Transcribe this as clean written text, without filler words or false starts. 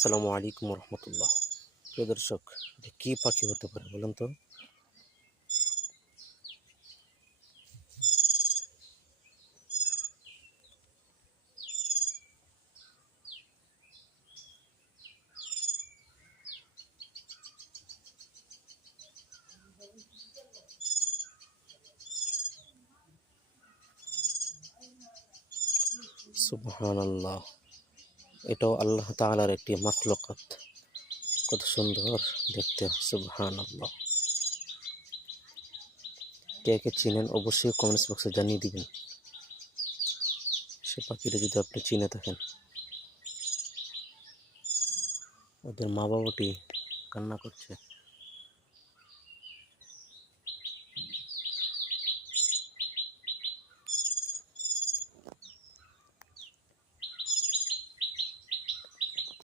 আসসালামু আলাইকুম রহমতুল্লাহ। প্রিয় দর্শক, এটা কী পাখি হতে পারে বলুন তো? সুবহানাল্লাহ, এটাও আল্লাহ তাআলার একটি মাখলুকাত। কত সুন্দর দেখতে, সুবহানাল্লাহ। কে কে চিনেন অবশ্যই কমেন্টস বক্সে জানিয়ে দিবেন। সে পাখিটা যদি আপনি চিনে থাকেন। ওদের মা বাবাটি কান্না করছে।